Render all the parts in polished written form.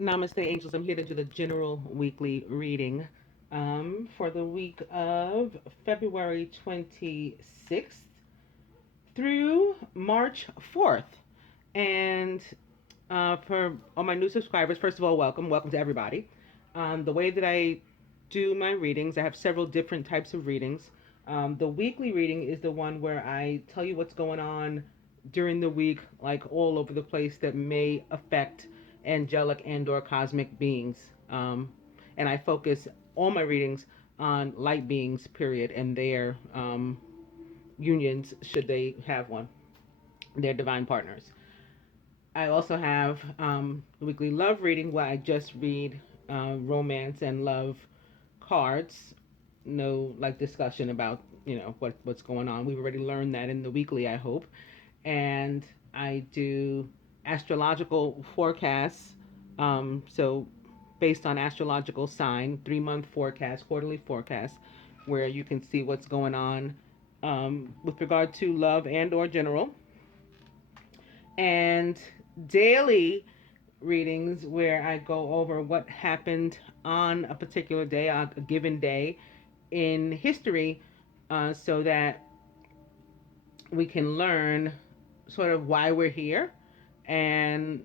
Namaste, angels. I'm here to do the general weekly reading for the week of February 26th through March 4th. And for all my new subscribers, first of all, welcome. Welcome to everybody. The way that I do my readings, I have several different types of readings. The weekly reading is the one where I tell you what's going on during the week, like all over the place, that may affect angelic and/or cosmic beings. And I focus all my readings on light beings, period, and their unions, should they have one, their divine partners. I also have weekly love reading where I just read romance and love cards. No like discussion about what's going on. We've already learned that in the weekly, I hope. And I do astrological forecasts. So based on astrological sign, 3 month forecast, quarterly forecast, where you can see what's going on with regard to love and/or general, and daily readings where I go over what happened on a particular day, on a given day in history, so that we can learn sort of why we're here, and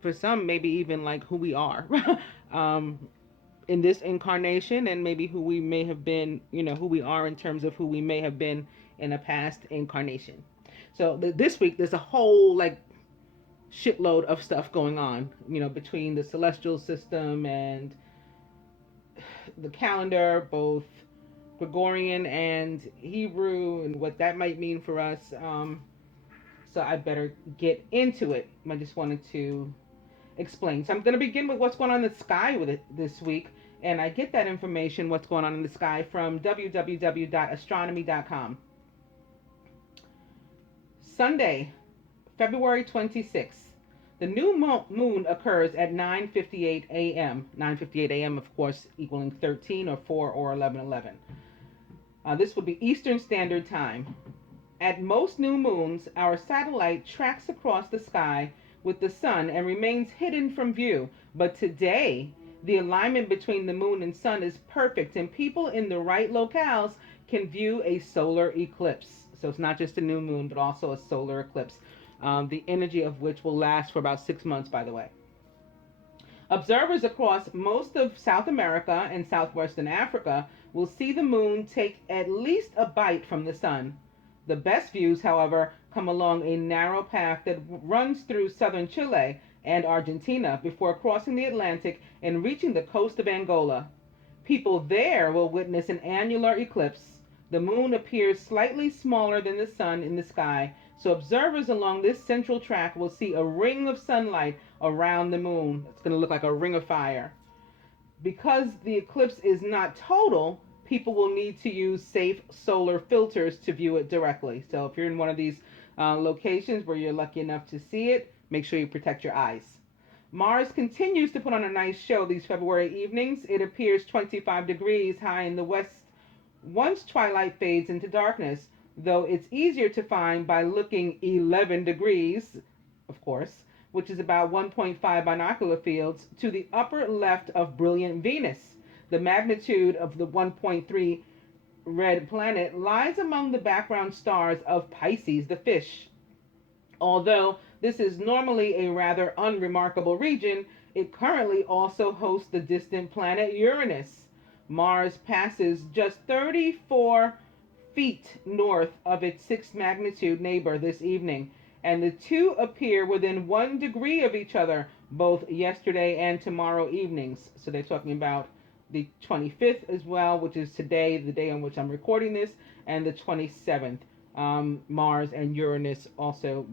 for some, maybe even like who we are um, in this incarnation, and maybe who we may have been, who we are in terms of who we may have been in a past incarnation. So this week, there's a whole like shitload of stuff going on, between the celestial system and the calendar, both Gregorian and Hebrew, and what that might mean for us. So I better get into it. I just wanted to explain. So I'm going to begin with what's going on in the sky with it this week. And I get that information, what's going on in the sky, from www.astronomy.com. Sunday, February 26th. The new moon occurs at 9:58 a.m. 9:58 a.m. of course equaling 13 or 4 or 11:11. This would be Eastern Standard Time. At most new moons, our satellite tracks across the sky with the sun and remains hidden from view. But today, the alignment between the moon and sun is perfect, and people in the right locales can view a solar eclipse. So it's not just a new moon, but also a solar eclipse, the energy of which will last for about 6 months, by the way. Observers across most of South America and southwestern Africa will see the moon take at least a bite from the sun. The best views, however, come along a narrow path that runs through southern Chile and Argentina before crossing the Atlantic and reaching the coast of Angola. People there will witness an annular eclipse. The moon appears slightly smaller than the sun in the sky, so observers along this central track will see a ring of sunlight around the moon. It's going to look like a ring of fire. Because the eclipse is not total, people will need to use safe solar filters to view it directly. So if you're in one of these locations where you're lucky enough to see it, make sure you protect your eyes. Mars continues to put on a nice show these February evenings. It appears 25 degrees high in the west once twilight fades into darkness, though it's easier to find by looking 11 degrees, of course, which is about 1.5 binocular fields, to the upper left of brilliant Venus. The magnitude of the 1.3 red planet lies among the background stars of Pisces, the fish. Although this is normally a rather unremarkable region, it currently also hosts the distant planet Uranus. Mars passes just 34 feet north of its sixth magnitude neighbor this evening, and the two appear within 1 degree of each other both yesterday and tomorrow evenings. So they're talking about the 25th as well, which is today, the day on which I'm recording this, and the 27th. Mars and Uranus also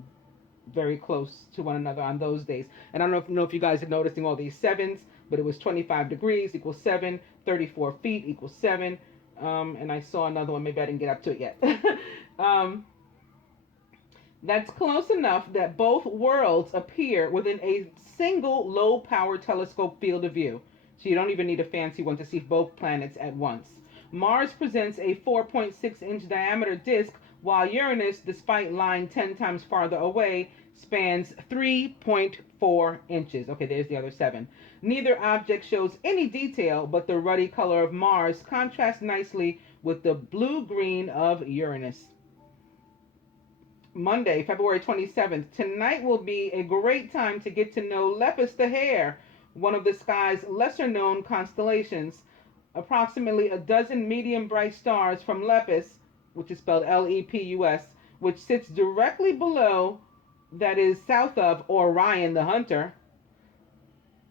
very close to one another on those days. And I don't know if you guys are noticing all these sevens, but it was 25 degrees equals 7, 34 feet equals 7. And I saw another one. Maybe I didn't get up to it yet. That's close enough that both worlds appear within a single low power telescope field of view. So you don't even need a fancy one to see both planets at once. Mars presents a 4.6-inch diameter disk, while Uranus, despite lying 10 times farther away, spans 3.4 inches. Okay, there's the other 7. Neither object shows any detail, but the ruddy color of Mars contrasts nicely with the blue-green of Uranus. Monday, February 27th. Tonight will be a great time to get to know Lepus the Hare, one of the sky's lesser-known constellations. Approximately a dozen medium bright stars from Lepus, which is spelled Lepus, which sits directly below, that is south of, Orion the Hunter.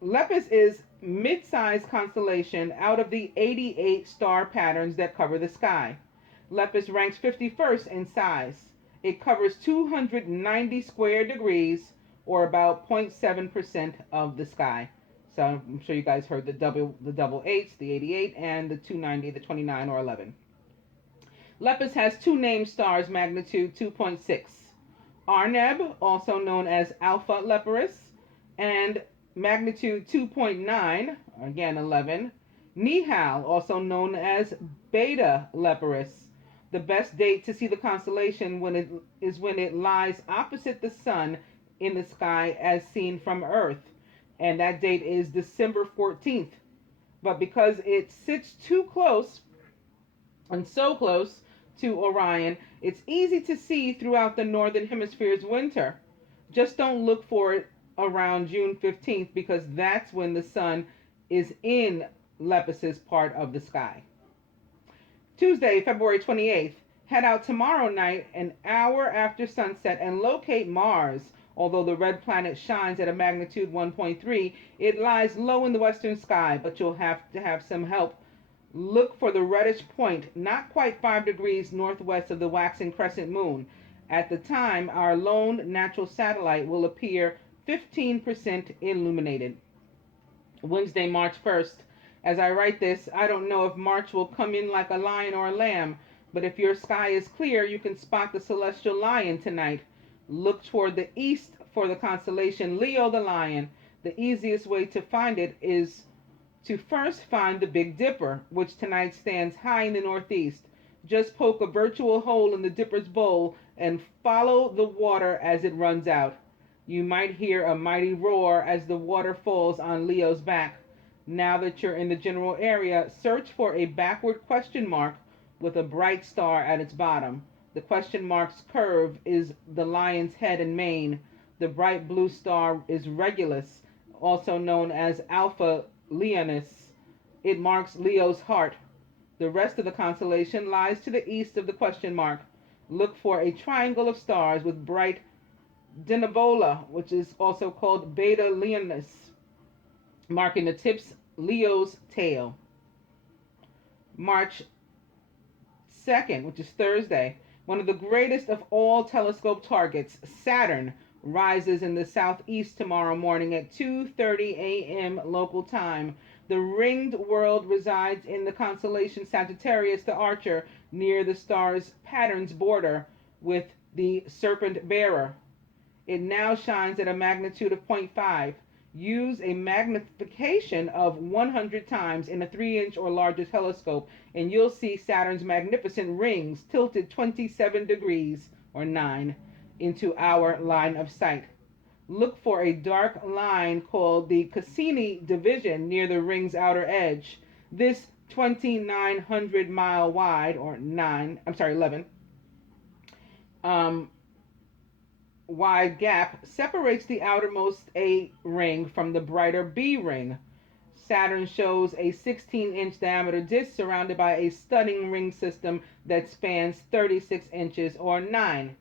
Lepus is mid-sized constellation out of the 88 star patterns that cover the sky. Lepus ranks 51st in size. It covers 290 square degrees, or about 0.7% of the sky. So I'm sure you guys heard the double eights, the 88, and the 290, the 29 or 11. Lepus has 2 named stars, magnitude 2.6. Arneb, also known as Alpha Leporis, and magnitude 2.9, again 11. Nihal, also known as Beta Leporis. The best date to see the constellation when it lies opposite the sun in the sky as seen from Earth, and that date is December 14th. But because it sits too close, and so close to Orion, it's easy to see throughout the northern hemisphere's winter. Just don't look for it around June 15th, because that's when the sun is in Lepus's part of the sky. Tuesday, February 28th. Head out tomorrow night, an hour after sunset, and locate Mars. Although the red planet shines at a magnitude 1.3, it lies low in the western sky, but you'll have to have some help. Look for the reddish point, not quite 5 degrees northwest of the waxing crescent moon. At the time, our lone natural satellite will appear 15% illuminated. Wednesday, March 1st. As I write this, I don't know if March will come in like a lion or a lamb, but if your sky is clear, you can spot the celestial lion tonight. Look toward the east for the constellation Leo the Lion. The easiest way to find it is to first find the Big Dipper, which tonight stands high in the northeast. Just poke a virtual hole in the Dipper's bowl and follow the water as it runs out. You might hear a mighty roar as the water falls on Leo's back. Now that you're in the general area, search for a backward question mark with a bright star at its bottom. The question mark's curve is the lion's head and mane. The bright blue star is Regulus, also known as Alpha Leonis. It marks Leo's heart. The rest of the constellation lies to the east of the question mark. Look for a triangle of stars with bright Denebola, which is also called Beta Leonis, marking the tips Leo's tail. March 2nd, which is Thursday, one of the greatest of all telescope targets, Saturn, rises in the southeast tomorrow morning at 2:30 a.m. local time. The ringed world resides in the constellation Sagittarius the Archer, near the star's pattern's border with the Serpent Bearer. It now shines at a magnitude of 0.5. Use a magnification of 100 times in a 3-inch or larger telescope, and you'll see Saturn's magnificent rings tilted 27 degrees, or 9, into our line of sight. Look for a dark line called the Cassini division near the ring's outer edge. This 2,900 mile wide, or 11, wide gap separates the outermost A ring from the brighter B ring. Saturn shows a 16-inch diameter disk surrounded by a stunning ring system that spans 36 inches, or 9.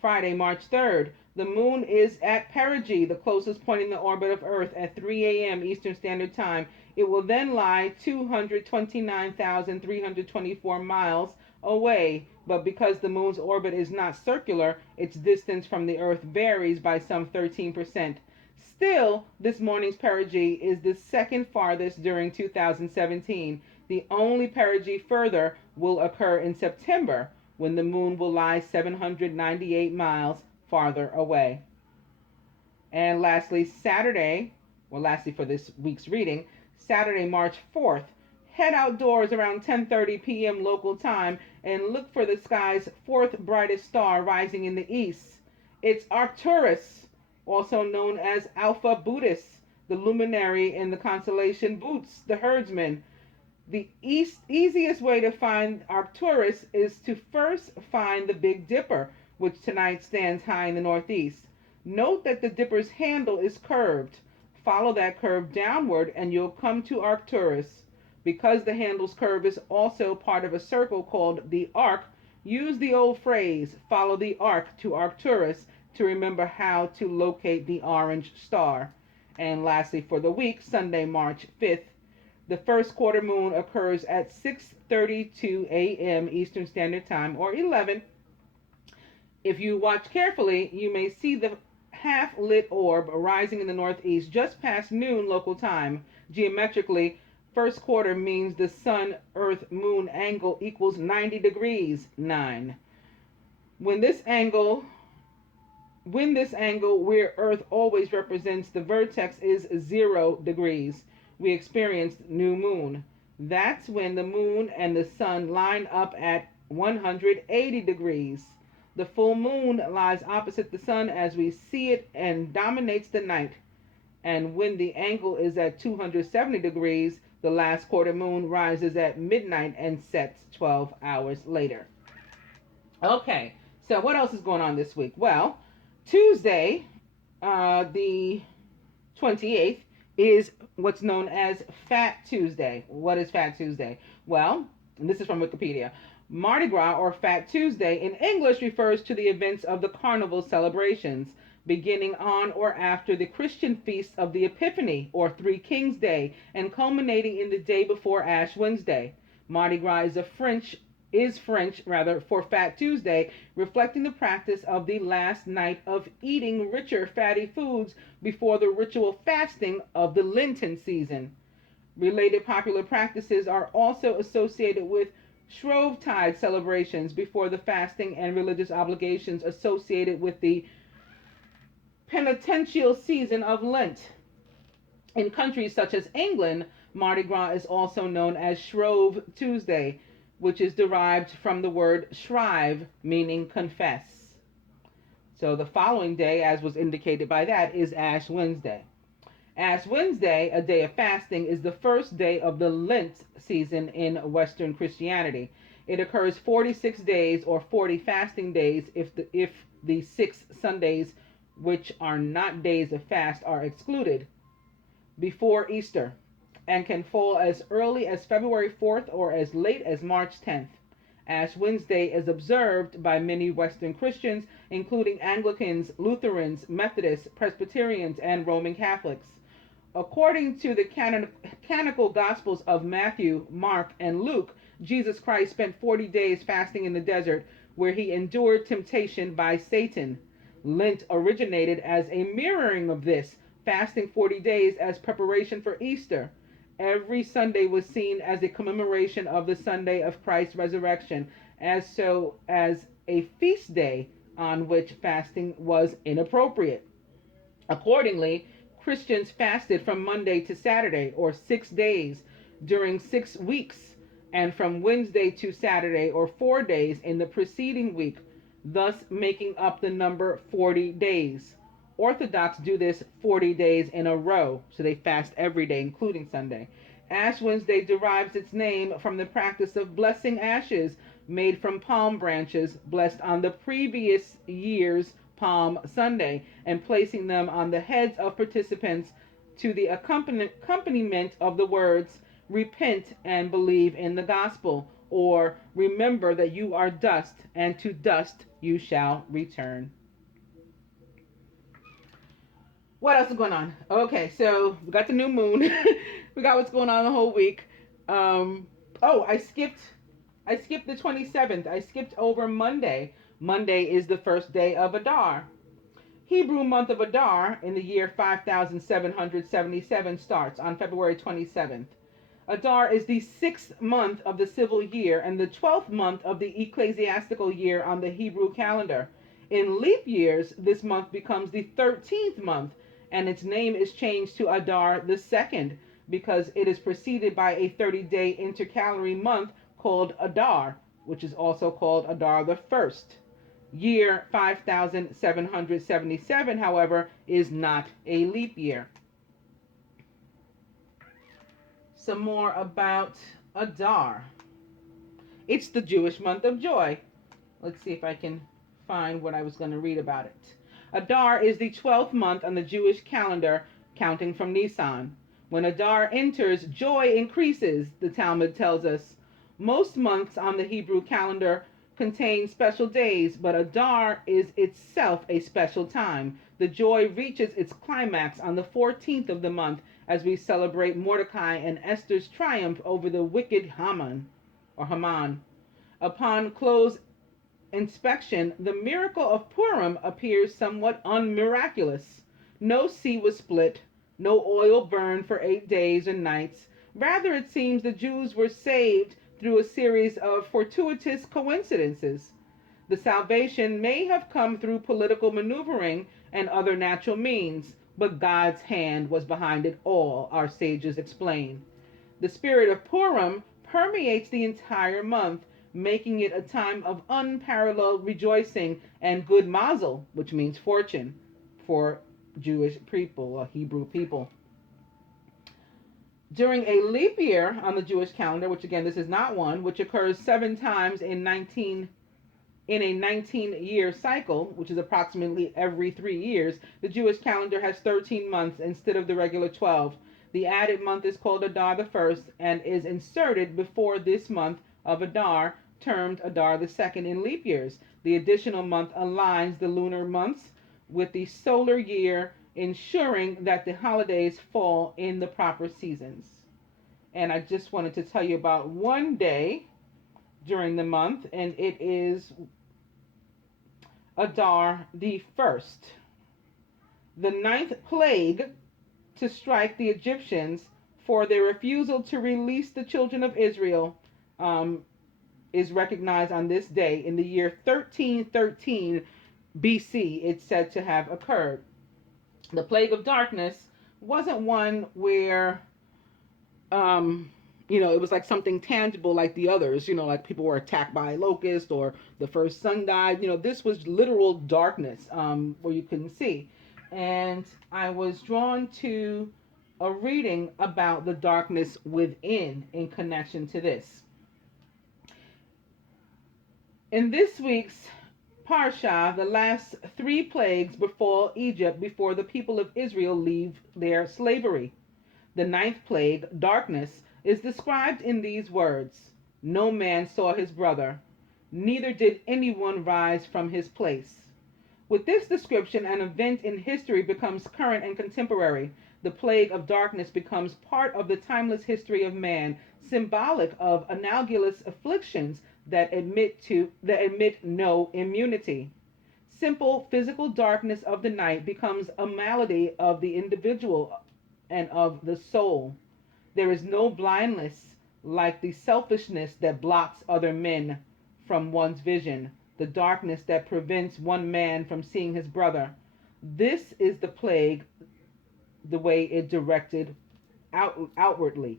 Friday, March 3rd. The moon is at perigee, the closest point in the orbit of Earth, at 3 a.m. Eastern Standard Time. It will then lie 229,324 miles away, but because the moon's orbit is not circular, its distance from the Earth varies by some 13%. Still, this morning's perigee is the second farthest during 2017. The only perigee further will occur in September, when the moon will lie 798 miles farther away. And lastly, for this week's reading, Saturday, March 4th, Head outdoors around 10:30 p.m. local time and look for the sky's fourth brightest star rising in the east. It's Arcturus, also known as Alpha Bootis, the luminary in the constellation Boots, the herdsman. The easiest way to find Arcturus is to first find the Big Dipper, which tonight stands high in the northeast. Note that the dipper's handle is curved. Follow that curve downward and you'll come to Arcturus. Because the handle's curve is also part of a circle called the arc, use the old phrase, follow the arc to Arcturus, to remember how to locate the orange star. And lastly, for the week, Sunday, March 5th, the first quarter moon occurs at 6:32 a.m. Eastern Standard Time, or 11. If you watch carefully, you may see the half-lit orb rising in the northeast just past noon local time. Geometrically, first quarter means the sun-earth-moon angle equals 90 degrees, 9. When this angle where Earth always represents the vertex is 0 degrees, we experience new moon. That's when the moon and the sun line up at 180 degrees. The full moon lies opposite the sun as we see it and dominates the night. And when the angle is at 270 degrees, the last quarter moon rises at midnight and sets 12 hours later. Okay, so what else is going on this week? Well, Tuesday, the 28th, is what's known as Fat Tuesday. What is Fat Tuesday? Well, and this is from Wikipedia. Mardi Gras, or Fat Tuesday, in English refers to the events of the carnival celebrations, beginning on or after the Christian feast of the Epiphany, or Three Kings Day, and culminating in the day before Ash Wednesday. Mardi Gras is French for Fat Tuesday, reflecting the practice of the last night of eating richer fatty foods before the ritual fasting of the Lenten season. Related popular practices are also associated with Shrovetide celebrations before the fasting and religious obligations associated with the penitential season of Lent. In countries such as England, Mardi Gras is also known as Shrove Tuesday, which is derived from the word shrive, meaning confess. So the following day, as was indicated by that, is Ash Wednesday. Ash Wednesday, a day of fasting, is the first day of the Lent season in Western Christianity. It occurs 46 days or 40 fasting days if the 6 Sundays, which are not days of fast, are excluded, before Easter, and can fall as early as February 4th or as late as March 10th. Ash Wednesday is observed by many Western Christians, including Anglicans, Lutherans, Methodists, Presbyterians, and Roman Catholics. According to the canonical Gospels of Matthew, Mark, and Luke, Jesus Christ spent 40 days fasting in the desert, where he endured temptation by Satan. Lent originated as a mirroring of this, fasting 40 days as preparation for Easter. Every Sunday was seen as a commemoration of the Sunday of Christ's resurrection, as a feast day on which fasting was inappropriate. Accordingly, Christians fasted from Monday to Saturday, or 6 days, during 6 weeks, and from Wednesday to Saturday, or 4 days, in the preceding week, thus making up the number 40 days. Orthodox do this 40 days in a row, so they fast every day, including Sunday. Ash Wednesday derives its name from the practice of blessing ashes made from palm branches blessed on the previous year's Palm Sunday, and placing them on the heads of participants to the accompaniment of the words, "Repent and believe in the gospel," or "Remember that you are dust, and to dust you shall return." What else is going on? Okay, so we got the new moon. We got what's going on the whole week. I skipped the 27th. I skipped over Monday. Monday is the first day of Adar. Hebrew month of Adar in the year 5777 starts on February 27th. Adar is the 6th month of the civil year and the 12th month of the ecclesiastical year on the Hebrew calendar. In leap years, this month becomes the 13th month, and its name is changed to Adar the 2nd, because it is preceded by a 30-day intercalary month called Adar, which is also called Adar the First. Year 5777, however, is not a leap year. Some more about Adar. It's the Jewish month of joy. Let's see if I can find what I was going to read about it. Adar is the 12th month on the Jewish calendar, counting from Nisan. When Adar enters, joy increases, the Talmud tells us. Most months on the Hebrew calendar contain special days, but Adar is itself a special time. The joy reaches its climax on the 14th of the month as we celebrate Mordecai and Esther's triumph over the wicked Haman. Upon close inspection, the miracle of Purim appears somewhat unmiraculous. No sea was split, no oil burned for 8 days and nights. Rather, it seems the Jews were saved through a series of fortuitous coincidences. The salvation may have come through political maneuvering and other natural means, but God's hand was behind it all, our sages explain. The spirit of Purim permeates the entire month, making it a time of unparalleled rejoicing and good mazel, which means fortune, for Jewish people or Hebrew people. During a leap year on the Jewish calendar, which again this is not one, which occurs 7 times in a 19-year cycle, which is approximately every 3 years, the Jewish calendar has 13 months instead of the regular 12. The added month is called Adar the First and is inserted before this month of Adar, termed Adar the Second in leap years. The additional month aligns the lunar months with the solar year, ensuring that the holidays fall in the proper seasons. And I just wanted to tell you about one day during the month, and it is Adar the First. The 9th plague to strike the Egyptians for their refusal to release the children of Israel is recognized on this day in the year 1313 BC. It's said to have occurred. The plague of darkness wasn't one where, it was like something tangible like the others, like people were attacked by a locust or the first son died. This was literal darkness where you couldn't see. And I was drawn to a reading about the darkness within in connection to this. In this week's Parsha, the last 3 plagues befall Egypt before the people of Israel leave their slavery. The 9th plague, darkness, is described in these words: No man saw his brother, neither did anyone rise from his place. With this description, an event in history becomes current and contemporary. The plague of darkness becomes part of the timeless history of man, symbolic of analogous afflictions that admit no immunity. Simple physical darkness of the night becomes a malady of the individual and of the soul. There is no blindness like the selfishness that blocks other men from one's vision, the darkness that prevents one man from seeing his brother. This is the plague, the way it directed outwardly.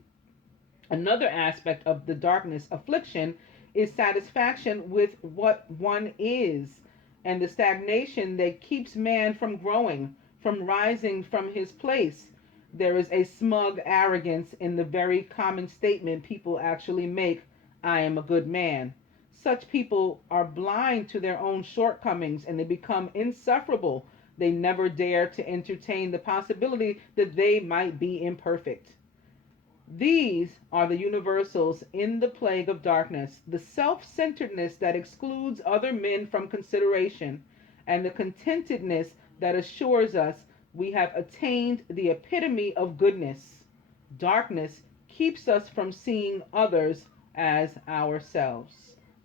Another aspect of the darkness affliction is satisfaction with what one is, and the stagnation that keeps man from growing, from rising from his place. There is a smug arrogance in the very common statement people actually make, I am a good man. Such people are blind to their own shortcomings, and they become insufferable. They never dare to entertain the possibility that they might be imperfect. These are the universals in the plague of darkness: the self-centeredness that excludes other men from consideration, and the contentedness that assures us we have attained the epitome of goodness. Darkness keeps us from seeing others as ourselves.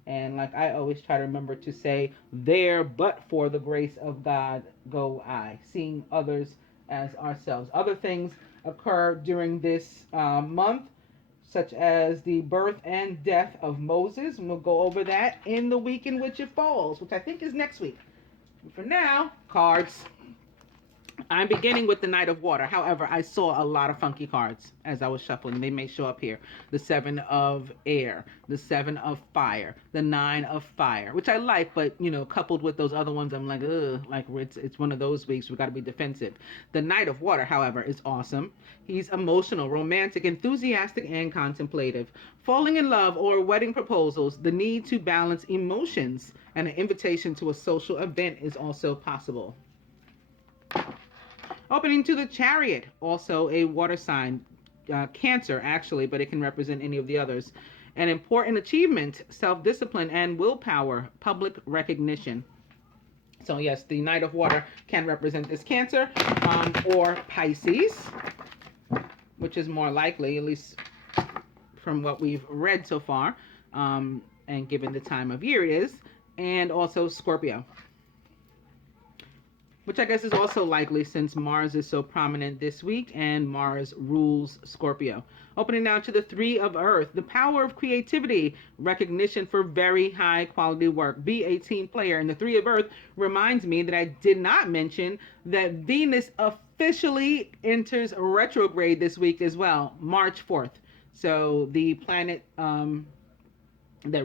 And like I always try to remember to say, there but for the grace of God go I, seeing others as ourselves. Other things occur during this month, such as the birth and death of Moses, and we'll go over that in the week in which it falls, which I think is next week. For now, cards. I'm beginning with the Knight of Water. However, I saw a lot of funky cards as I was shuffling. They may show up here. The Seven of Air, the Seven of Fire, the Nine of Fire, which I like, but, you know, coupled with those other ones, I'm like, ugh, like it's one of those weeks we got to be defensive. The Knight of Water, however, is awesome. He's emotional, romantic, enthusiastic, and contemplative. Falling in love or wedding proposals, the need to balance emotions, and an invitation to a social event is also possible. Opening to the Chariot, also a water sign, Cancer actually, but it can represent any of the others. An important achievement, self-discipline and willpower, public recognition. So yes, the Knight of Water can represent this Cancer or Pisces, which is more likely, at least from what we've read so far, and given the time of year it is, and also Scorpio, which I guess is also likely since Mars is so prominent this week and Mars rules Scorpio. Opening now to the Three of Earth, the power of creativity, recognition for very high quality work. Be a team player. And the Three of Earth reminds me that I did not mention that Venus officially enters retrograde this week as well, March 4th. So the planet that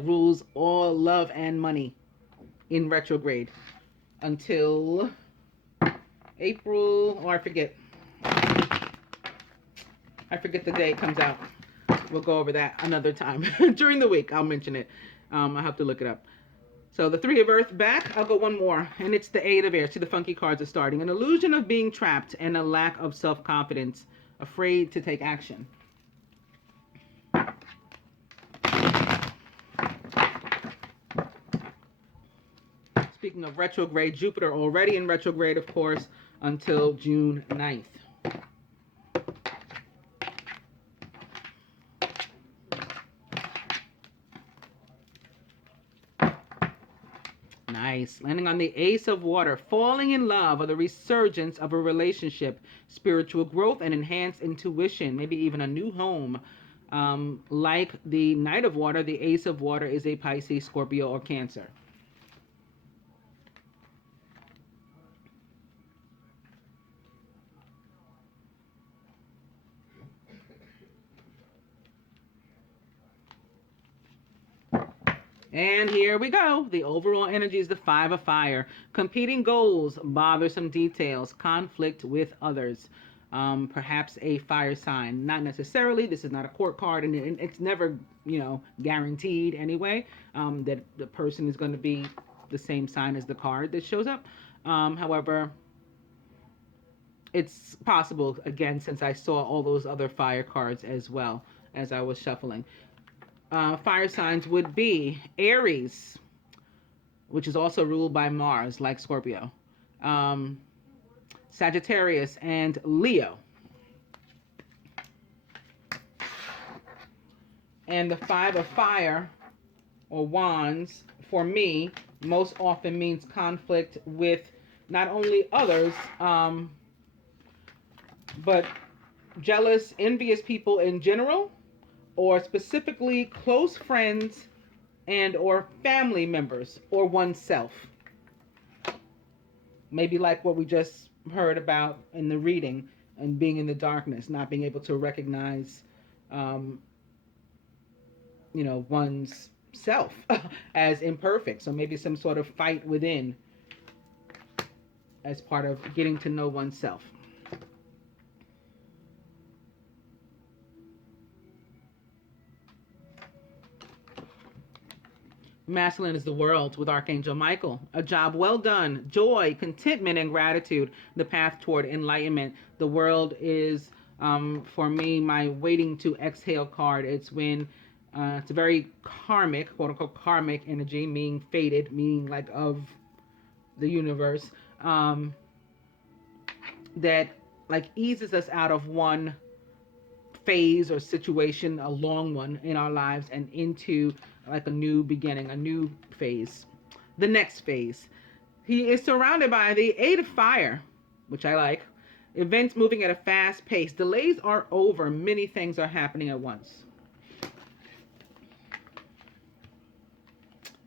rules all love and money in retrograde until April, or I forget the day it comes out. We'll go over that another time. During the week, I'll mention it. I'll have to look it up. So the Three of Earth back. I'll go one more, and it's the Eight of Air. See, the funky cards are starting. An illusion of being trapped and a lack of self-confidence, afraid to take action. Speaking of retrograde, Jupiter already in retrograde, of course, until June 9th. Nice. Landing on the Ace of Water. Falling in love or the resurgence of a relationship. Spiritual growth and enhanced intuition. Maybe even a new home. Like the Knight of Water, the Ace of Water is a Pisces, Scorpio, or Cancer. And here we go. The overall energy is the Five of Fire. Competing goals, bothersome details, conflict with others. Perhaps a fire sign. Not necessarily. This is not a court card, and it's never, you know, guaranteed anyway that the person is going to be the same sign as the card that shows up. However, it's possible, again, since I saw all those other fire cards as well as I was shuffling. Fire signs would be Aries, which is also ruled by Mars, like Scorpio, Sagittarius, and Leo. And the Five of Fire, or Wands, for me, most often means conflict with not only others, but jealous, envious people in general, or specifically close friends and or family members, or oneself. Maybe like what we just heard about in the reading, and being in the darkness, not being able to recognize, one's self as imperfect. So maybe some sort of fight within as part of getting to know oneself. Masculine is the world with Archangel Michael. A job well done, joy, contentment, and gratitude, the path toward enlightenment. The world is, for me, my waiting to exhale card. It's when it's a very karmic, quote unquote, karmic energy, meaning fated, meaning like of the universe, that like eases us out of one phase or situation, a long one in our lives, and into like a new beginning, a new phase, the next phase. He is surrounded by the Eight of Fire, which I like. Events moving at a fast pace. Delays are over. Many things are happening at once.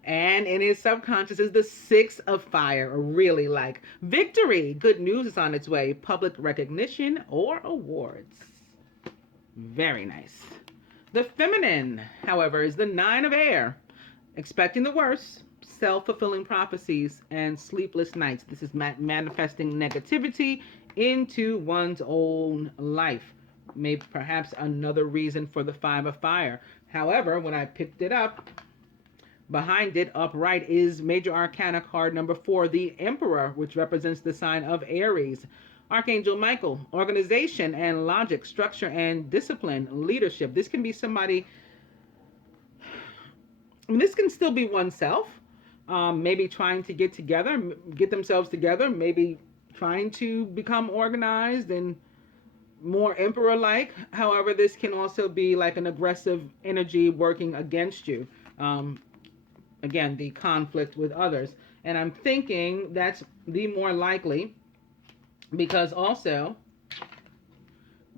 And in his subconscious is the Six of Fire, really like victory. Good news is on its way. Public recognition or awards. Very nice. The feminine, however, is the Nine of Air. Expecting the worst, self-fulfilling prophecies, and sleepless nights. This is manifesting negativity into one's own life. Maybe perhaps another reason for the Five of Fire. However, when I picked it up, behind it, upright, is Major Arcana card number 4, the Emperor, which represents the sign of Aries. Archangel Michael, organization and logic, structure and discipline, leadership. This can be somebody, I mean, this can still be oneself, maybe trying to get themselves together, maybe trying to become organized and more emperor-like. However, this can also be like an aggressive energy working against you. Again, the conflict with others. And I'm thinking that's the more likely, because also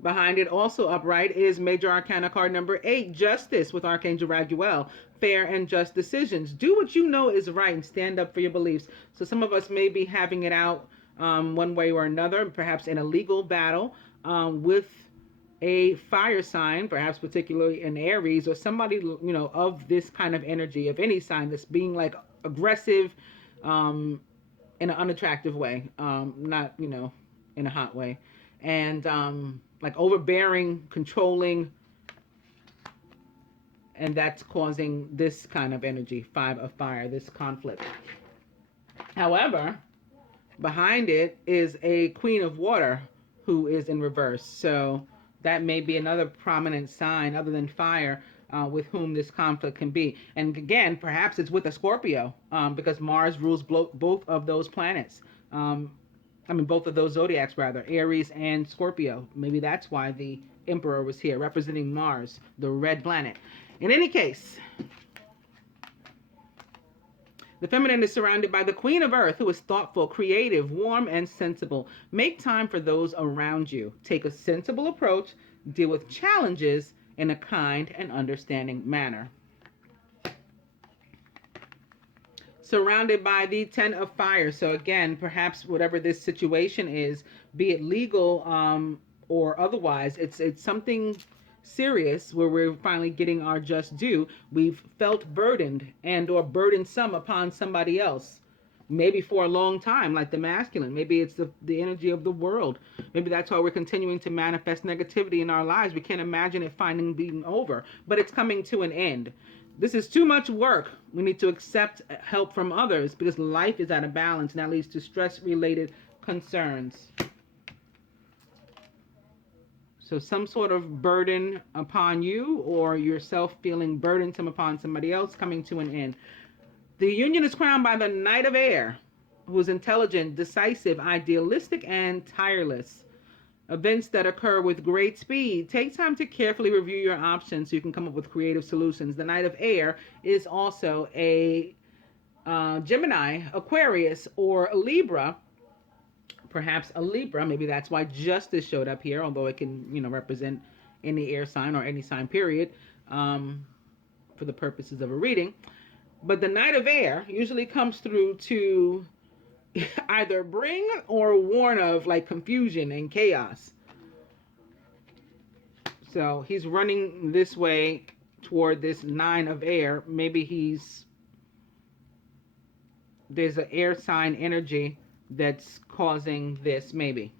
behind it, also upright, is Major Arcana card number 8, Justice, with Archangel Raguel. Fair and just decisions. Do what you know is right and stand up for your beliefs. So some of us may be having it out one way or another, perhaps in a legal battle with a fire sign, perhaps particularly an Aries, or somebody, of this kind of energy, of any sign that's being like aggressive in an unattractive way, not, in a hot way. And like overbearing, controlling, and that's causing this kind of energy, 5 of Fire, this conflict. However, behind it is a Queen of Water who is in reverse. So that may be another prominent sign other than fire with whom this conflict can be. And again, perhaps it's with a Scorpio because Mars rules both of those planets. Both of those zodiacs, rather, Aries and Scorpio. Maybe that's why the Emperor was here, representing Mars, the red planet. In any case, the feminine is surrounded by the Queen of Earth, who is thoughtful, creative, warm, and sensible. Make time for those around you. Take a sensible approach. Deal with challenges in a kind and understanding manner. Surrounded by the 10 of Fire. So again, perhaps whatever this situation is, be it legal or otherwise, it's something serious where we're finally getting our just due. We've felt burdened and or burdensome upon somebody else, maybe for a long time, like the masculine. Maybe it's the energy of the world. Maybe that's why we're continuing to manifest negativity in our lives. We can't imagine it being over, but it's coming to an end. This is too much work. We need to accept help from others because life is out of balance, and that leads to stress-related concerns. So some sort of burden upon you, or yourself feeling burdensome upon somebody else, coming to an end. The union is crowned by the Knight of Air, who is intelligent, decisive, idealistic, and tireless. Events that occur with great speed. Take time to carefully review your options so you can come up with creative solutions. The Knight of Air is also a Gemini, Aquarius, or a Libra. Perhaps a Libra. Maybe that's why Justice showed up here, although it can, represent any air sign or any sign, period, for the purposes of a reading. But the Knight of Air usually comes through to either bring or warn of like confusion and chaos. So he's running this way toward this 9 of Air. Maybe there's an air sign energy that's causing this, maybe.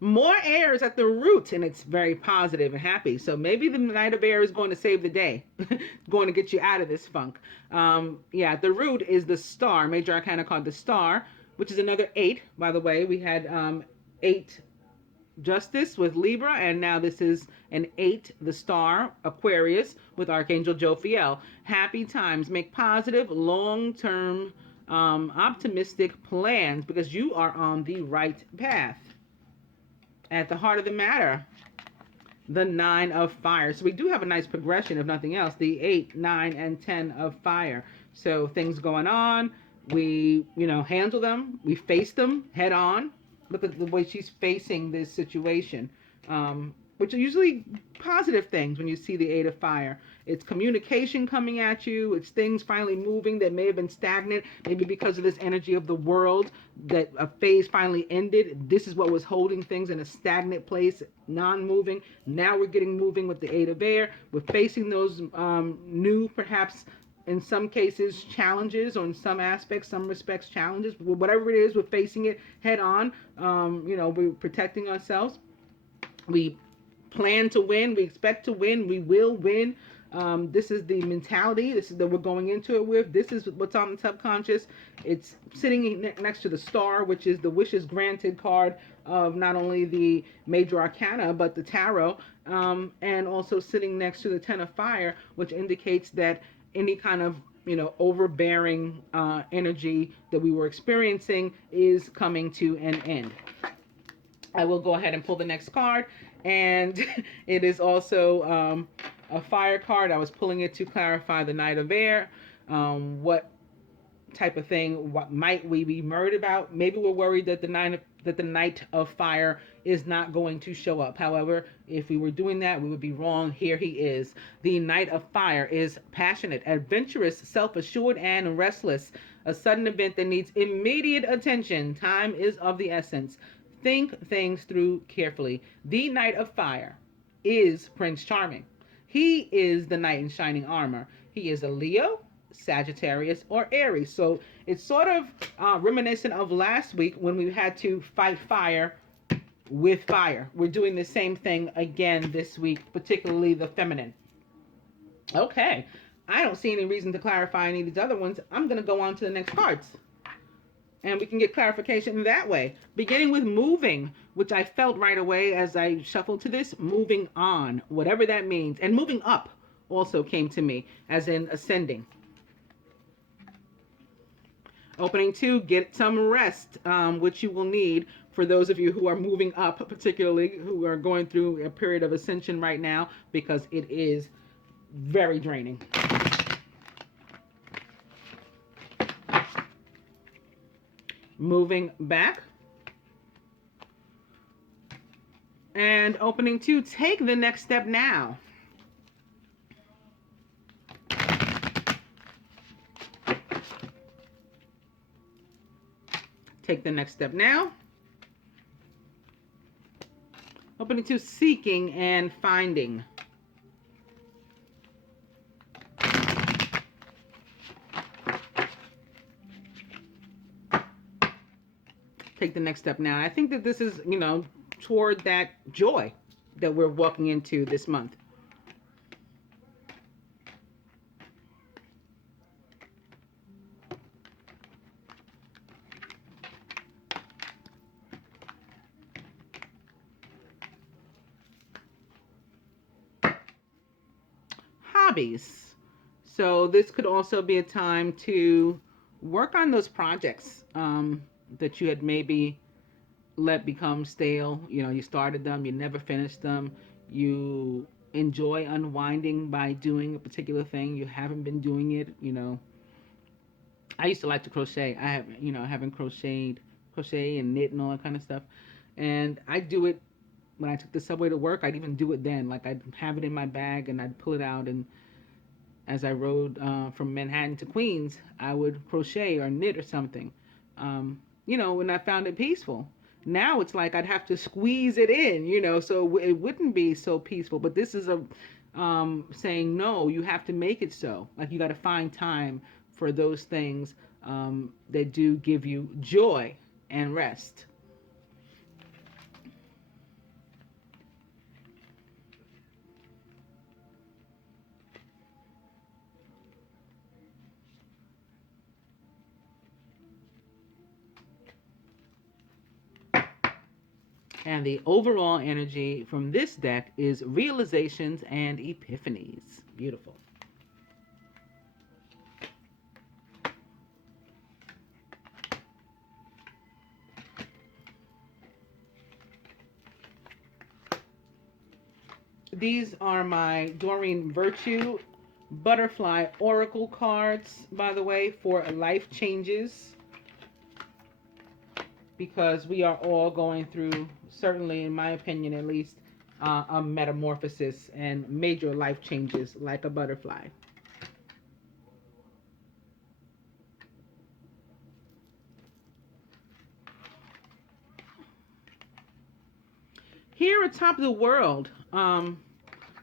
More air is at the root, and it's very positive and happy. So maybe the Knight of Air is going to save the day, going to get you out of this funk. At the root is the Star, Major Arcana called the Star, which is another 8, by the way. We had 8 Justice with Libra, and now this is an 8, the Star, Aquarius, with Archangel Jophiel. Happy times. Make positive, long-term, optimistic plans because you are on the right path. At the heart of the matter, the 9 of Fire. So we do have a nice progression, if nothing else, the 8, 9, and 10 of Fire. So things going on, we, handle them, we face them head on. Look at the way she's facing this situation. which are usually positive things when you see the 8 of fire. It's communication coming at you. It's things finally moving that may have been stagnant, maybe because of this energy of the world, that a phase finally ended. This is what was holding things in a stagnant place, non-moving. Now we're getting moving with the 8 of air. We're facing those new, perhaps in some cases, challenges, or in some aspects, some respects, challenges. Whatever it is, we're facing it head on. We're protecting ourselves. We plan to win. We expect to win. We will win. This is the mentality. This is that we're going into it with. This is what's on the subconscious. It's sitting next to the star, which is the wishes granted card of not only the major arcana but the tarot, and also sitting next to the 10 of fire, which indicates that any kind of overbearing energy that we were experiencing is coming to an end. I will go ahead and pull the next card, and it is also a fire card. I was pulling it to clarify the Knight of Air. What type of thing? What might we be worried about? Maybe we're worried that the Knight of Fire is not going to show up. However, if we were doing that, we would be wrong. Here he is. The Knight of Fire is passionate, adventurous, self-assured, and restless. A sudden event that needs immediate attention. Time is of the essence. Think things through carefully. The Knight of Fire is Prince Charming. He is the knight in shining armor. He is a Leo, Sagittarius, or Aries. So it's sort of reminiscent of last week when we had to fight fire with fire. We're doing the same thing again this week, particularly the feminine. Okay, I don't see any reason to clarify any of these other ones. I'm going to go on to the next cards, and we can get clarification that way. Beginning with moving, which I felt right away as I shuffled to this. Moving on, whatever that means. And moving up also came to me, as in ascending. Opening 2, get some rest, which you will need for those of you who are moving up, particularly who are going through a period of ascension right now, because it is very draining. Moving back. And opening 2, take the next step now. Take the next step now. Opening 2, seeking and finding. Take the next step now. I think that this is, toward that joy that we're walking into this month. Hobbies. So this could also be a time to work on those projects that you had maybe let become stale. You started them, you never finished them. You enjoy unwinding by doing a particular thing. You haven't been doing it. I used to like to crochet. I haven't crochet and knit and all that kind of stuff. And I do it when I took the subway to work. I'd even do it then. Like, I'd have it in my bag and I'd pull it out, and as I rode from Manhattan to Queens, I would crochet or knit or something. When I found it peaceful. Now it's like I'd have to squeeze it in, so it wouldn't be so peaceful. But this is a saying, no, you have to make it so. Like, you got to find time for those things that do give you joy and rest. And the overall energy from this deck is realizations and epiphanies. Beautiful. These are my Doreen Virtue Butterfly Oracle cards, by the way, for life changes. Because we are all going through, certainly in my opinion at least, a metamorphosis and major life changes like a butterfly. Here atop the world,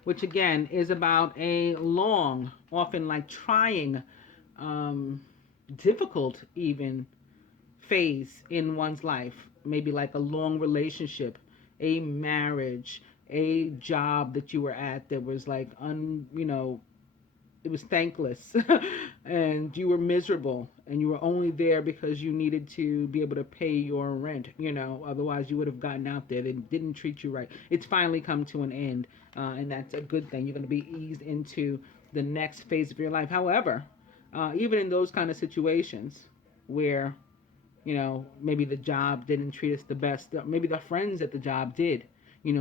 which again is about a long, often like trying, um, difficult even phase in one's life. Maybe like a long relationship, a marriage, a job that you were at that was like it was thankless and you were miserable and you were only there because you needed to be able to pay your rent, otherwise you would have gotten out there. They didn't treat you right. It's finally come to an end, and that's a good thing. You're going to be eased into the next phase of your life. However, even in those kind of situations where maybe the job didn't treat us the best, maybe the friends at the job did,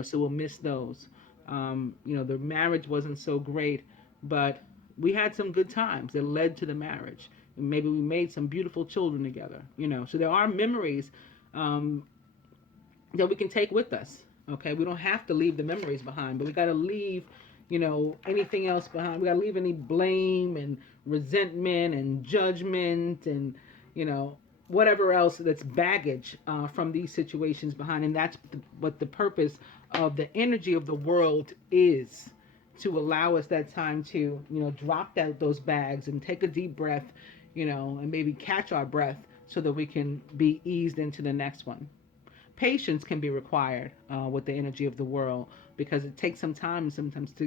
so we'll miss those. The marriage wasn't so great, but we had some good times that led to the marriage. And maybe we made some beautiful children together, so there are memories, um, that we can take with us. Okay, we don't have to leave the memories behind, but we got to leave, anything else behind. We got to leave any blame and resentment and judgment and, you know, whatever else that's baggage from these situations behind. And that's what the purpose of the energy of the world is, to allow us that time to, drop those bags and take a deep breath, and maybe catch our breath so that we can be eased into the next one. Patience can be required with the energy of the world, because it takes some time sometimes to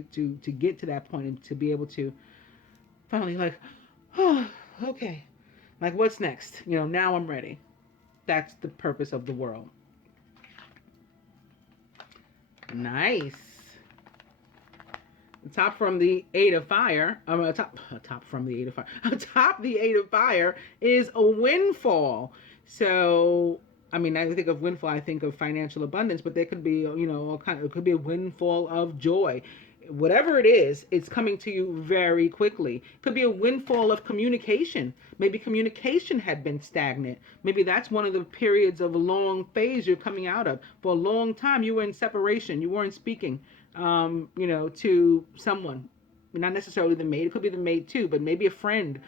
get to that point and to be able to finally, like, oh, okay, like, what's next? Now I'm ready. That's the purpose of the world. Nice. Top from the Eight of Fire. Top from the Eight of Fire. Atop the Eight of Fire is a windfall. So, I mean, I think of windfall, I think of financial abundance, but there could be, it could be a windfall of joy. Whatever it is, it's coming to you very quickly. It could be a windfall of communication. Maybe communication had been stagnant. Maybe that's one of the periods of a long phase you're coming out of. For a long time, you were in separation. You weren't speaking, to someone. Not necessarily the maid. It could be the maid too, but maybe a friend.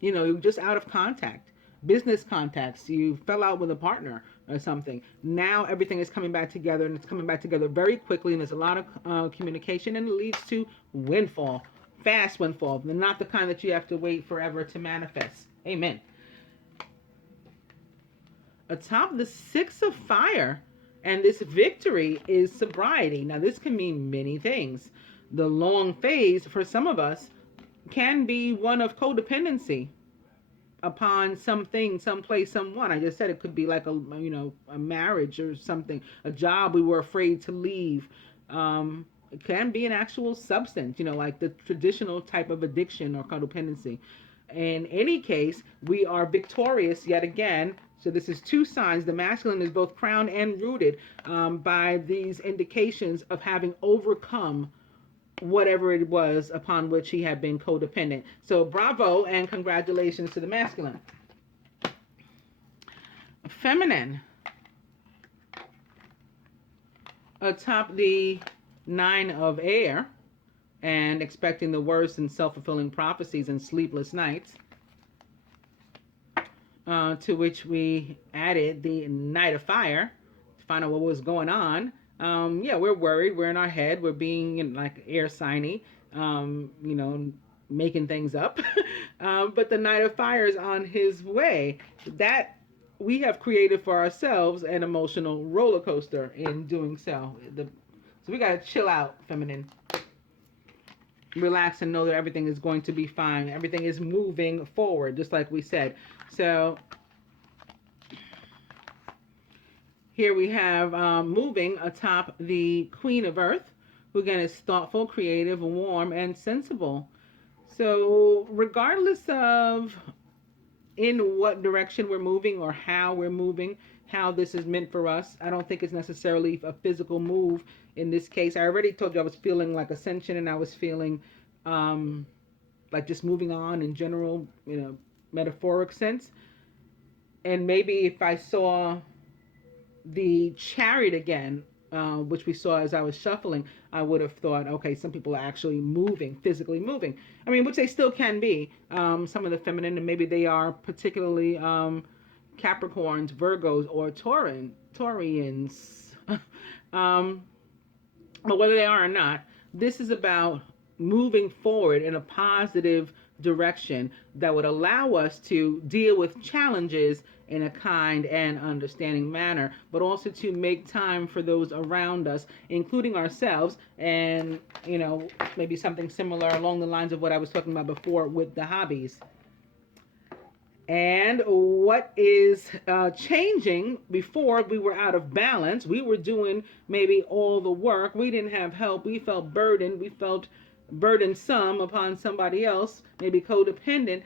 You're just out of contact. Business contacts. You fell out with a partner or something. Now everything is coming back together, and it's coming back together very quickly, and there's a lot of communication, and it leads to windfall. Fast windfall. Not the kind that you have to wait forever to manifest. Amen. Atop the Six of Fire, and this victory is sobriety. Now, this can mean many things. The long phase for some of us can be one of codependency upon something, someplace, someone. I just said it could be like a marriage or something, a job we were afraid to leave. It can be an actual substance, like the traditional type of addiction or codependency. In any case, we are victorious yet again. So this is two signs. The masculine is both crowned and rooted by these indications of having overcome whatever it was upon which he had been codependent. So bravo and congratulations to the masculine. Feminine. Atop the Nine of Air, and expecting the worst and self-fulfilling prophecies and sleepless nights, to which we added the Knight of Fire to find out what was going on. We're worried. We're in our head. We're being like air signy, making things up. But the Knight of Fire is on his way. That we have created for ourselves an emotional roller coaster in doing so. So we got to chill out, feminine. Relax and know that everything is going to be fine. Everything is moving forward, just like we said. So here we have moving atop the Queen of Earth, who again is thoughtful, creative, warm, and sensible. So regardless of in what direction we're moving or how we're moving, how this is meant for us, I don't think it's necessarily a physical move in this case. I already told you I was feeling like ascension, and I was feeling like just moving on in general, metaphoric sense. And maybe if I saw the Chariot again, which we saw as I was shuffling, I would have thought, okay, some people are actually moving, physically moving. I mean, which they still can be. Some of the feminine, and maybe they are particularly Capricorns, Virgos, or Taurians. um, but whether they are or not, this is about moving forward in a positive direction that would allow us to deal with challenges in a kind and understanding manner, but also to make time for those around us, including ourselves, and maybe something similar along the lines of what I was talking about before with the hobbies. And what is changing? Before, we were out of balance. We were doing maybe all the work. We didn't have help. We felt burdened. We felt burdensome upon somebody else, maybe codependent.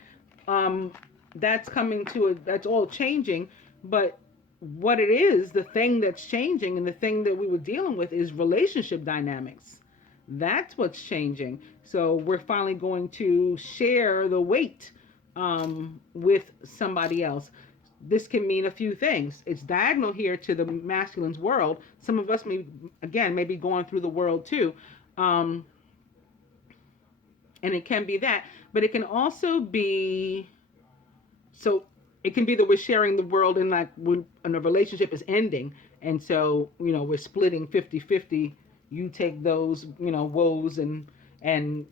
That's all changing. But what it is, the thing that's changing and the thing that we were dealing with is relationship dynamics. That's what's changing. So we're finally going to share the weight with somebody else. This can mean a few things. It's diagonal here to the masculine's world. Some of us may be going through the world too. And it can be that, but it can also be, so it can be that we're sharing the world in like when a relationship is ending. And so, we're splitting 50-50. You take those, woes and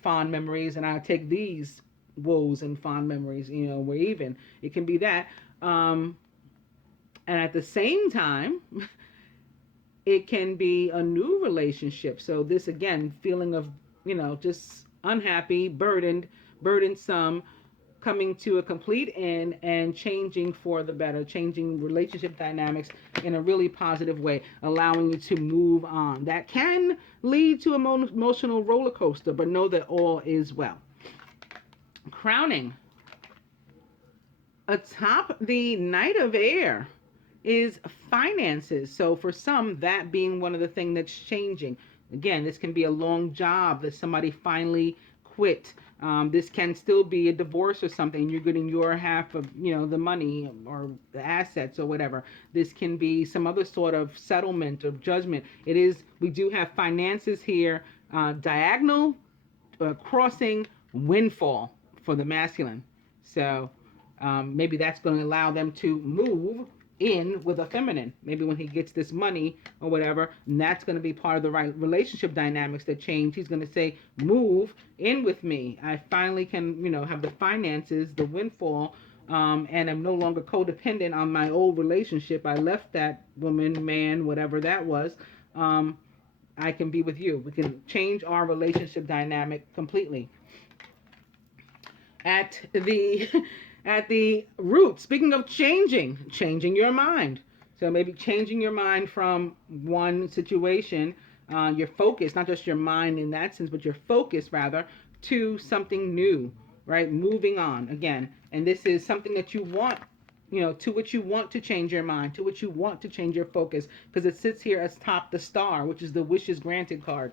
fond memories, and I take these woes and fond memories. We're even. It can be that. And at the same time, it can be a new relationship. So this, again, feeling of, just unhappy, burdensome, coming to a complete end and changing for the better, changing relationship dynamics in a really positive way, allowing you to move on. That can lead to an emotional roller coaster, but know that all is well. Crowning. Atop the Knight of Air is finances. So for some, that being one of the things that's changing. Again, this can be a long job that somebody finally quit. This can still be a divorce or something. You're getting your half of, the money or the assets or whatever. This can be some other sort of settlement or judgment. We do have finances here, diagonal, crossing, windfall for the masculine. So maybe that's going to allow them to move in with a feminine. Maybe when he gets this money or whatever, and that's going to be part of the right relationship dynamics that change. He's going to say, move in with me. I finally can, have the finances, the windfall, and I'm no longer codependent on my old relationship. I left that woman, man, whatever that was. I can be with you. We can change our relationship dynamic completely. At the root, speaking of changing your mind. So maybe changing your mind from one situation, your focus, not just your mind in that sense, but your focus rather, to something new, right? Moving on again. And this is something that you want, to which you want to change your mind, to which you want to change your focus, because it sits here as top the star, which is the wishes granted card.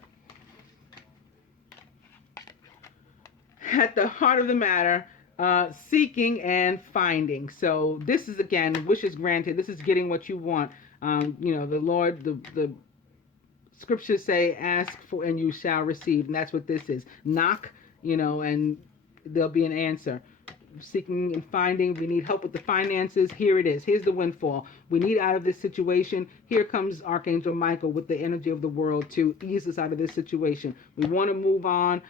At the heart of the matter, seeking and finding. So this is, again, wishes granted. This is getting what you want. The Lord, the scriptures say, ask for and you shall receive. And that's what this is. Knock, and there'll be an answer. Seeking and finding. We need help with the finances. Here it is. Here's the windfall. We need out of this situation. Here comes Archangel Michael with the energy of the world to ease us out of this situation. We want to move on.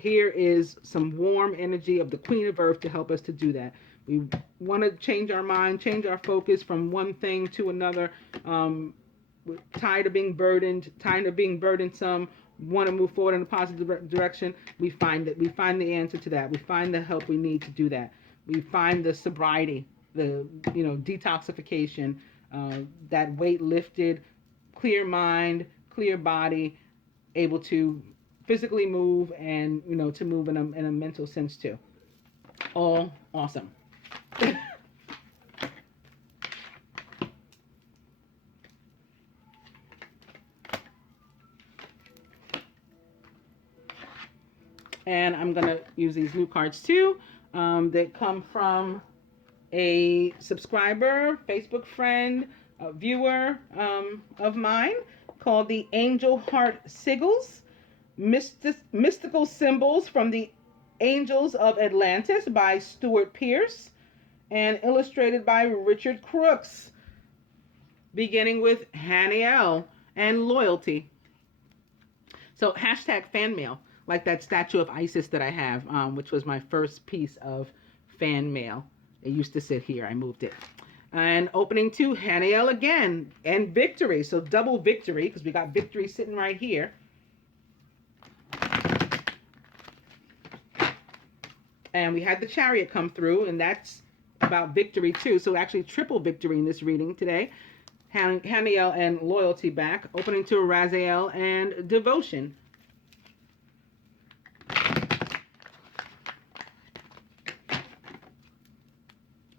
Here is some warm energy of the Queen of Earth to help us to do that. We want to change our mind, change our focus from one thing to another. We're tired of being burdened, tired of being burdensome, want to move forward in a positive direction. We find the answer to that. We find the help we need to do that. We find the sobriety, the detoxification, that weight lifted, clear mind, clear body, able to physically move and to move in a mental sense too. All awesome. And I'm gonna use these new cards too, that come from a subscriber, Facebook friend, a viewer of mine called the Angel Heart Sigils, Mystical Symbols from the Angels of Atlantis by Stuart Pierce, and illustrated by Richard Crooks, beginning with Haniel and loyalty. So hashtag fan mail, like that statue of Isis that I have, which was my first piece of fan mail. It used to sit here. I moved it. And opening to Haniel again and victory. So double victory, because we got victory sitting right here. And we had the chariot come through, and that's about victory too. So actually triple victory in this reading today. Haniel and loyalty back. Opening to Raziel and devotion.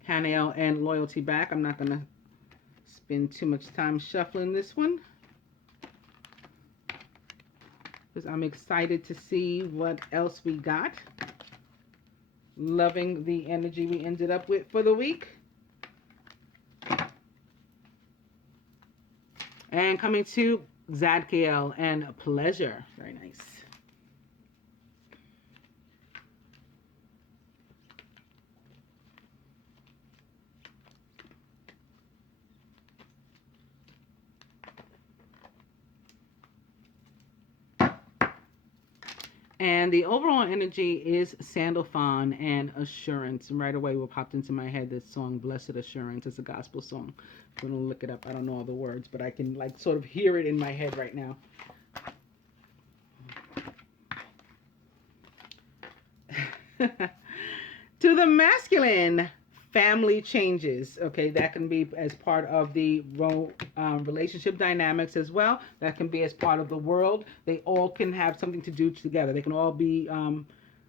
Haniel and loyalty back. I'm not going to spend too much time shuffling this one, because I'm excited to see what else we got. Loving the energy we ended up with for the week. And coming to Zadkiel and pleasure. Very nice. And the overall energy is Sandalphon and assurance. And right away, what popped into my head, this song, Blessed Assurance. It's a gospel song. I'm going to look it up. I don't know all the words, but I can like sort of hear it in my head right now. To the masculine, family changes. Okay, that can be as part of the relationship dynamics as well. That can be as part of the world. They all can have something to do together. They can all be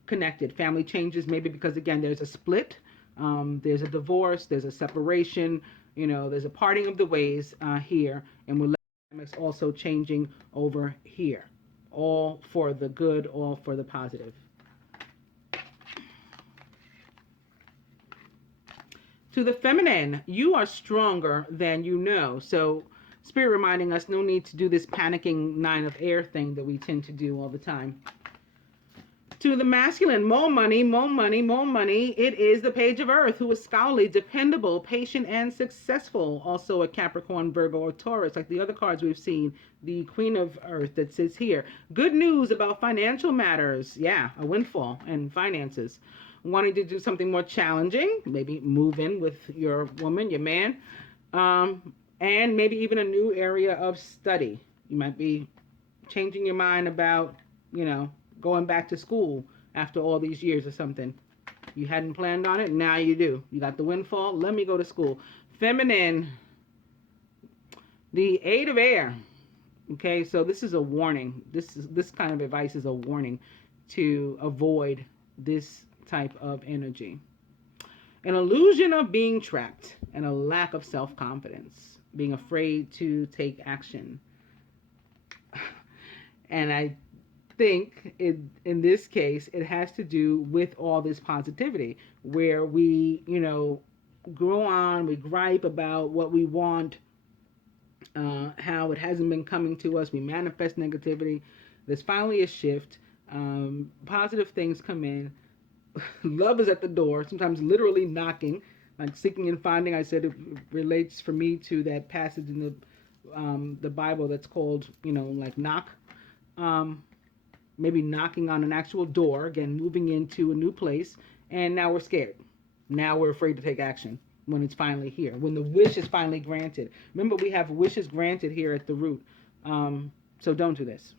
connected. Family changes, maybe because, again, there's a split, there's a divorce, there's a separation, you know, there's a parting of the ways here, and relationship dynamics also changing over here. All for the good, all for the positive. To the feminine, you are stronger than you know. So Spirit reminding us, no need to do this panicking 9 of air thing that we tend to do all the time. To the masculine, more money, more money, more money. It is the Page of Earth, who is scholarly, dependable, patient, and successful. Also a Capricorn, Virgo, or Taurus, like the other cards we've seen. The Queen of Earth that sits here. Good news about financial matters. Yeah, a windfall and finances. Wanting to do something more challenging, maybe move in with your woman, your man, and maybe even a new area of study. You might be changing your mind about, you know, going back to school after all these years or something. You hadn't planned on it, now you do. You got the windfall, let me go to school. Feminine, the 8 of air. Okay, so this is a warning. This kind of advice is a warning to avoid this type of energy. An illusion of being trapped and a lack of self-confidence, being afraid to take action. And I think in this case, it has to do with all this positivity where we, you know, grow on, we gripe about what we want, how it hasn't been coming to us. We manifest negativity. There's finally a shift. Positive things come in. Love is at the door, sometimes literally knocking, like seeking and finding. I said it relates for me to that passage in the Bible that's called, you know, like knock. Maybe knocking on an actual door, again, moving into a new place, and now we're scared. Now we're afraid to take action when it's finally here, when the wish is finally granted. Remember, we have wishes granted here at the root. So don't do this.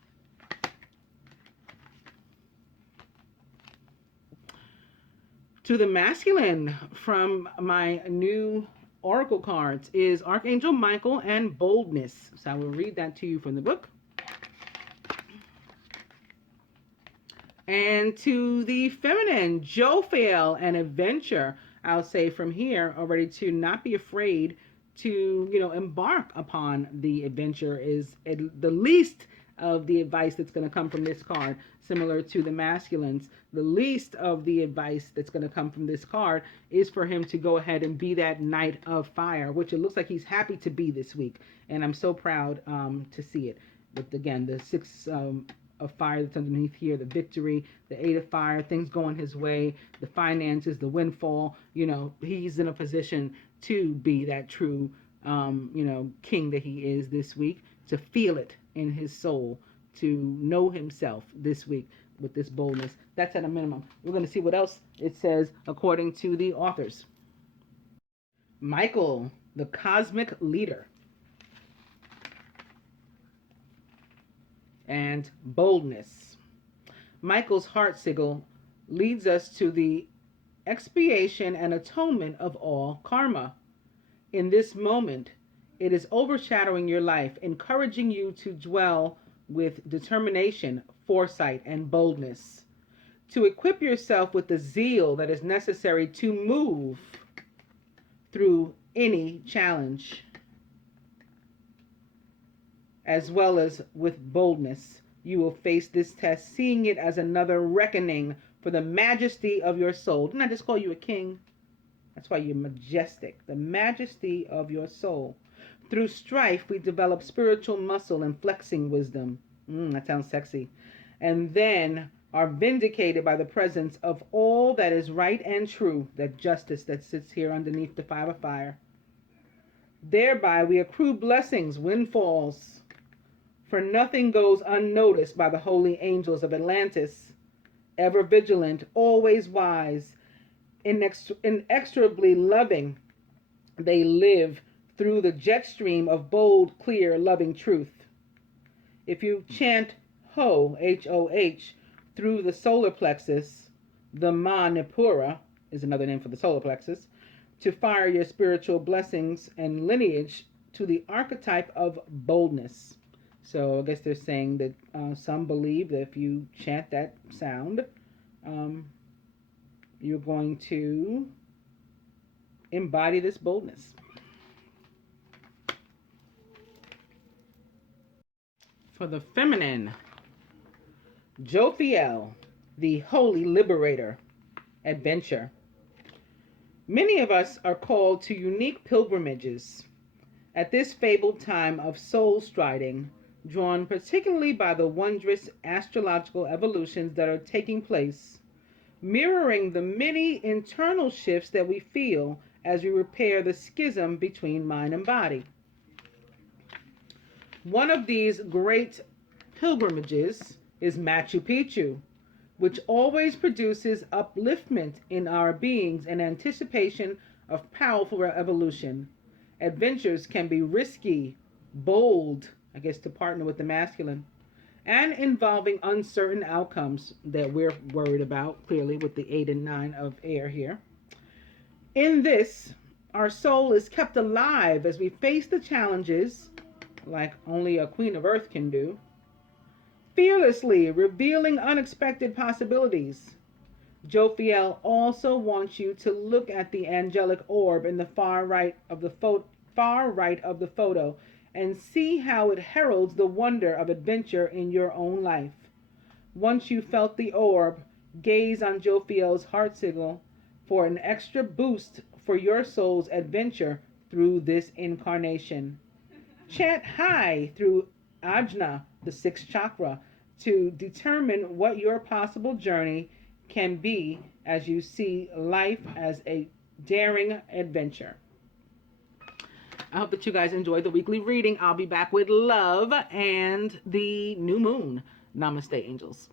To the masculine, from my new oracle cards, is Archangel Michael and boldness. So I will read that to you from the book. And to the feminine, Jophiel and adventure. I'll say from here already to not be afraid to, you know, embark upon the adventure is the least of the advice that's going to come from this card, similar to the masculines. The least of the advice that's going to come from this card is for him to go ahead and be that knight of fire, which it looks like he's happy to be this week. And I'm so proud to see it. But again, the six of fire that's underneath here, the victory, the 8 of fire, things going his way, the finances, the windfall, he's in a position to be that true, king that he is this week, to feel it in his soul, to know himself this week with this boldness. That's at a minimum. We're going to see what else it says according to the authors. Michael, the cosmic leader. And boldness. Michael's heart sigil leads us to the expiation and atonement of all karma. In this moment, it is overshadowing your life, encouraging you to dwell with determination, foresight, and boldness, to equip yourself with the zeal that is necessary to move through any challenge, as well as with boldness. You will face this test, seeing it as another reckoning for the majesty of your soul. Didn't I just call you a king? That's why you're majestic. The majesty of your soul. Through strife, we develop spiritual muscle and flexing wisdom. That sounds sexy. And then are vindicated by the presence of all that is right and true, that justice that sits here underneath the 5 of fire. Thereby, we accrue blessings, windfalls, for nothing goes unnoticed by the holy angels of Atlantis, ever vigilant, always wise, inexorably loving. They live through the jet stream of bold, clear, loving truth. If you chant Ho, H-O-H, through the solar plexus, the Manipura is another name for the solar plexus, to fire your spiritual blessings and lineage to the archetype of boldness. So I guess they're saying that some believe that if you chant that sound, you're going to embody this boldness. For the feminine, Jophiel, the holy liberator, adventure. Many of us are called to unique pilgrimages at this fabled time of soul striding, drawn particularly by the wondrous astrological evolutions that are taking place, mirroring the many internal shifts that we feel as we repair the schism between mind and body. One of these great pilgrimages is Machu Picchu, which always produces upliftment in our beings in anticipation of powerful evolution. Adventures can be risky, bold, I guess to partner with the masculine, and involving uncertain outcomes that we're worried about, clearly with the 8 and 9 of air here. In this, our soul is kept alive as we face the challenges, like only a queen of earth can do, fearlessly revealing unexpected possibilities. Jophiel also wants you to look at the angelic orb in the far right of the photo and see how it heralds the wonder of adventure in your own life. Once you felt the orb, gaze on Jophiel's heart sigil for an extra boost for your soul's adventure through this incarnation. Chant Hai through Ajna, the 6th chakra, to determine what your possible journey can be as you see life as a daring adventure. I hope that you guys enjoyed the weekly reading. I'll be back with love and the new moon. Namaste, angels.